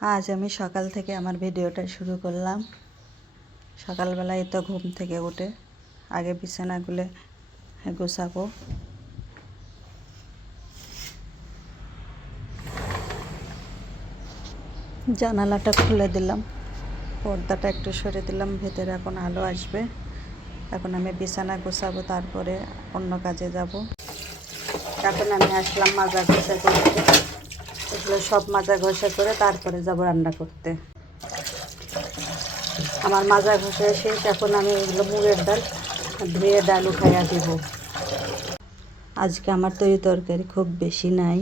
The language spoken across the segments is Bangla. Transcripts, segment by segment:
আজ আমি সকাল থেকে আমার ভিডিওটা শুরু করলাম। সকালবেলায় তো ঘুম থেকে উঠে আগে বিছানাগুলো গোছাবো। জানালাটা খুলে দিলাম, পর্দাটা একটু সরে দিলাম, ভেতরে এখন আলো আসবে। এখন আমি বিছানা গোছাবো, তারপরে অন্য কাজে যাব। এখন আমি আসলাম মাজা ঘষা করতে। এগুলো সব মাজা ঘষা করে তারপরে যাব রান্না করতে। আমার মাজা ঘষা শেষ। এখন আমি এগুলো মুগের ডাল ধুয়ে ডাল উঠাইয়া দিব। আজকে আমার তরকারি খুব বেশি নাই,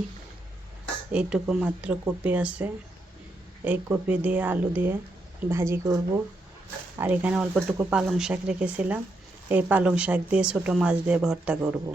এইটুকু মাত্র কপি আছে। এই কপি দিয়ে আলু দিয়ে ভাজি করব। আর এখানে অল্পটুকু পালং শাক রেখেছিলাম, এই পালং শাক দিয়ে ছোট মাছ দিয়ে ভর্তা করব।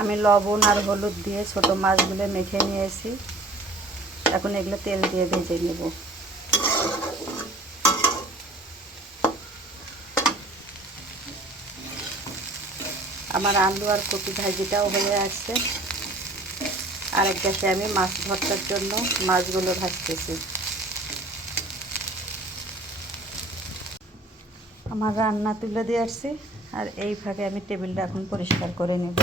আমি লবণ আর হলুদ দিয়ে ছোট মাছগুলো মেখে নিয়েছি। এখন এগুলো তেল দিয়ে ভেজে নেব। আমার আলু আর কপি ভাজিটাও হয়ে আসছে। আরেক গ্যাসে আমি মাছ ভর্তার জন্য মাছগুলো ভাজতেছি। আমার রান্না তুলে দিয়ে আসছি, আর এই ফাঁকে আমি টেবিলটা এখন পরিষ্কার করে নেব।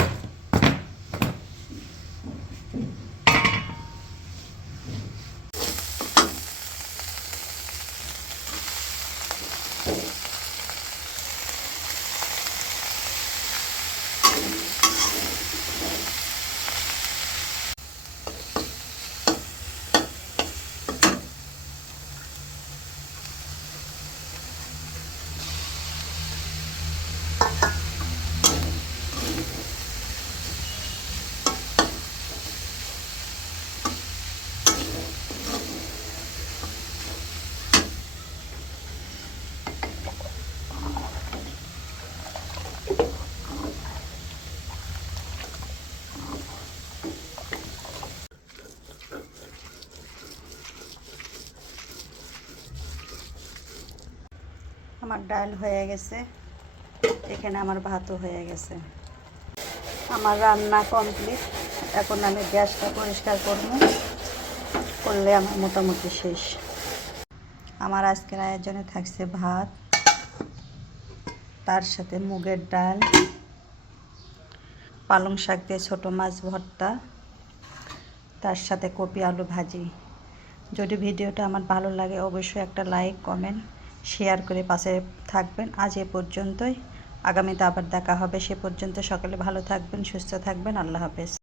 আমার ডাল হয়ে গেছে, এখানে আমার ভাতও হয়ে গেছে। আমার রান্না কমপ্লিট। এখন আমি গ্যাসটা পরিষ্কার করলে আমার মোটামুটি শেষ। আমার আজকের আয়োজনে থাকছে ভাত, তার সাথে মুগের ডাল, পালং শাক দিয়ে ছোটো মাছ ভর্তা, তার সাথে কপি আলু ভাজি। যদি ভিডিওটা আমার ভালো লাগে অবশ্যই একটা লাইক কমেন্ট শেয়ার করে পাশে থাকবেন। আজ এ পর্যন্তই, আগামীতে আবার দেখা হবে। সে পর্যন্ত সকলে ভালো থাকবেন, সুস্থ থাকবেন। আল্লাহ হাফেজ।